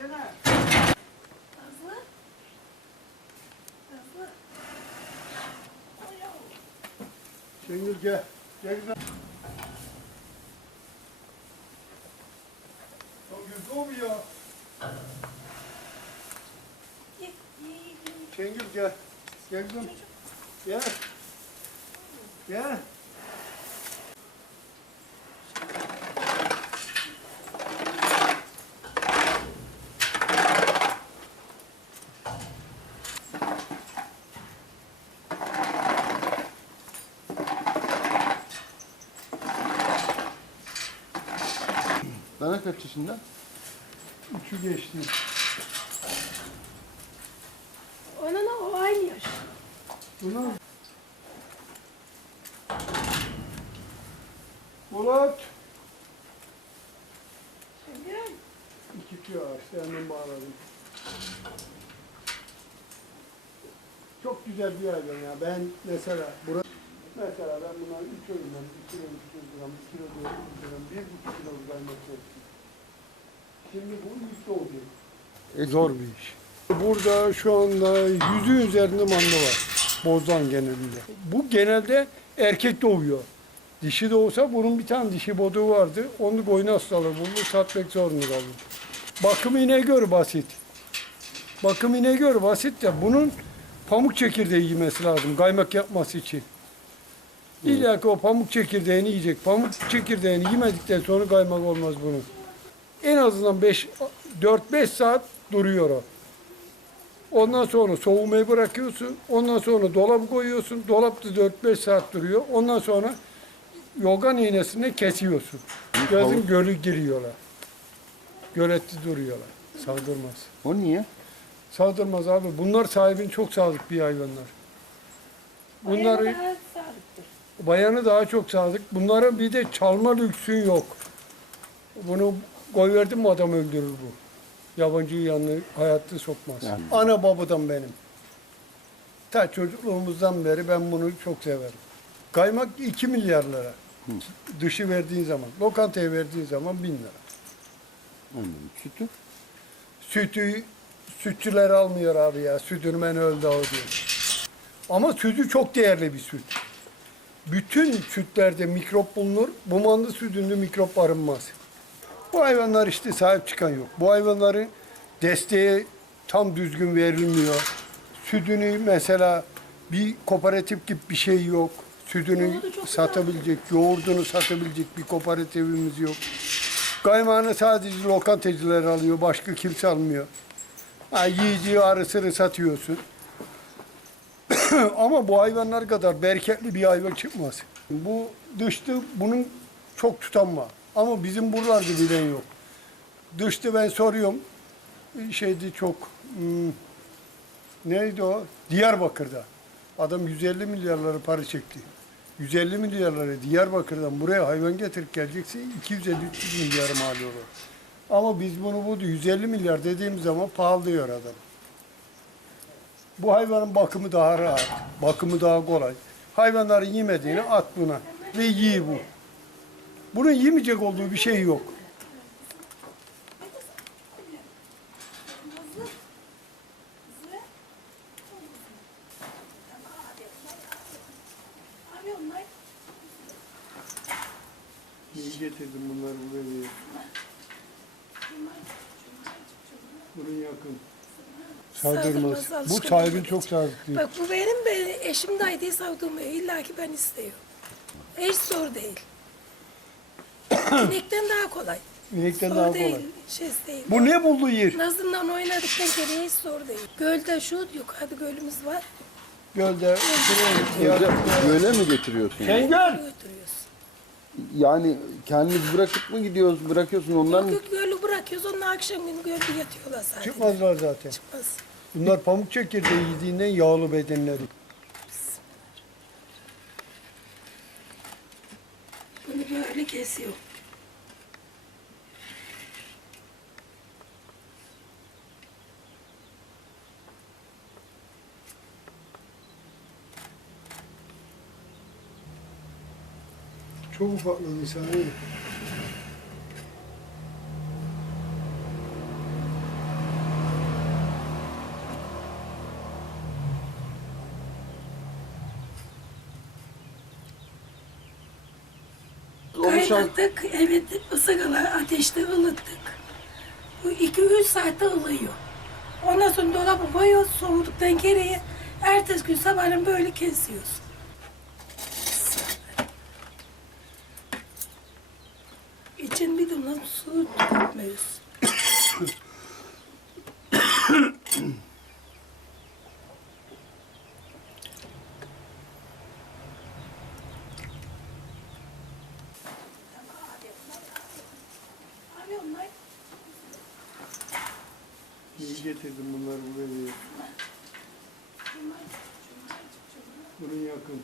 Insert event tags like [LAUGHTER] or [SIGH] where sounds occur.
Gelsene. Nazlı. Nazlı. Şengül gel. Gel güzel. Ya ya. Ye, ye, ye. Şengül gel. Gel kızım. Gel. Gel. Dana kaç yaşında? Üçü geçti. Onunla o aynı yaş. Bunu. Murat. Şimdi İki tüy ağaçlarından bağladım. Çok güzel bir hayvan ya. Ben mesela bura mesela ben bundan 3 öğünden 2 kilo 300 gram, 1 kilo 400 gram, 1,5 kilo vermek istedim. Şimdi bu ilk doğdu. E, Zor bir iş. Burada şu anda yüzün üzerinde manda var. Bozdan genelinde. Bu genelde erkek doğuyor. Dişi de olsa bunun bir tane dişi boduğu vardı. Onu boynu hastalığı buldu. Satmak zorunda kaldım. Bakım ineğe göre basit. Bakım ineğe göre basit de bunun pamuk çekirdeği yemesi lazım kaymak yapması için. İlla ki o pamuk çekirdeğini yiyecek. Pamuk çekirdeğini yemedikten sonra kaymak olmaz bunun. En azından 5 4-5 saat duruyor o. Ondan sonra soğumayı bırakıyorsun. Ondan sonra dolabı koyuyorsun. Dolapta 4-5 saat duruyor. Ondan sonra yogan iğnesine kesiyorsun. Gözün gölü giriyorlar. Göletli duruyorlar. Saldırmaz. O niye? Saldırmaz abi. Bunlar sahibin çok sadık bir hayvanlar. Bunları daha sadıktır. Bayanı daha çok sadık. Bunların bir de çalma lüksün yok. Bunu koyverdim mi adam öldürür bu. Yabancıyı yanına hayatta sokmaz. Yani. Ana babadan benim. Ta çocukluğumuzdan beri ben bunu çok severim. Kaymak 2 milyar lira. Dışı verdiğin zaman. Lokantaya verdiğin zaman 1000 lira. Anladım. Sütü? Sütü sütçüler almıyor abi ya. Sütünü ben öldü o diyor. Ama sütü çok değerli bir süt. Bütün sütlerde mikrop bulunur. Bu manda sütünde mikrop arınmaz. Bu hayvanlar işte sahip çıkan yok. Bu hayvanların desteği tam düzgün verilmiyor. Sütünü mesela bir kooperatif gibi bir şey yok. Sütünü satabilecek, yoğurdunu satabilecek bir kooperatifimiz yok. Kaymağını sadece lokantacılar alıyor, başka kimse almıyor. Ha, yiyeceği arı sıra satıyorsun. [COUGHS] Ama bu hayvanlar kadar bereketli bir hayvan çıkmaz. Bu dıştı bunun çok tutan var. Ama bizim buralarda bilen yok. Dıştı ben soruyorum. Şeydi çok hmm, neydi o? Diyarbakır'da. Adam 150 milyarları para çekti. 150 milyarları Diyarbakır'dan buraya hayvan getirip gelecekse 250-300 milyar mal olur. Ama biz bunu bu 150 milyar dediğimiz zaman pahalı diyor adam. Bu hayvanın bakımı daha rahat, bakımı daha kolay. Hayvanların yemediğini at buna ve yiy bu. Bunun yemeyecek olduğu bir şey yok. İyi getirdim bunları buraya. Bunun yakın. Saldırmaz. Saldırmaz, Bu alışkın sahibin değil. çok sadıklı. Bak bu benim ben eşim daydığı savduğumu illa ki ben istiyorum. Hiç zor değil. İnekten daha kolay. İnekten zor daha değil, kolay. şey değil. Bu ne buldu yer? Nazlı'ndan oynadıktan geriye hiç zor değil. Gölde şu yukarıda gölümüz var. Gölde. göle mi getiriyorsun? Sen gel. Götürüyoruz. Yani kendiniz bırakıp mı gidiyoruz, bırakıyorsun onlar mı? Yok, gölü bırakıyoruz. Onlar akşam günü gölde yatıyorlar zaten. Çıkmazlar zaten. Çıkmaz. Bunlar pamuk çekirdeği yediğinden yağlı bedenleri. Bunu böyle kesiyor. Çok ufakladı saniye. Kaynattık, evet ısıralar ateşte ılıttık. Bu iki üç saatte ılıyor. Ondan sonra dolaba koyuyoruz soğuduktan geriye. Ertesi gün sabahın böyle kesiyoruz. Damla su onlar İyi getirdim bunları buraya. Bunun yakın.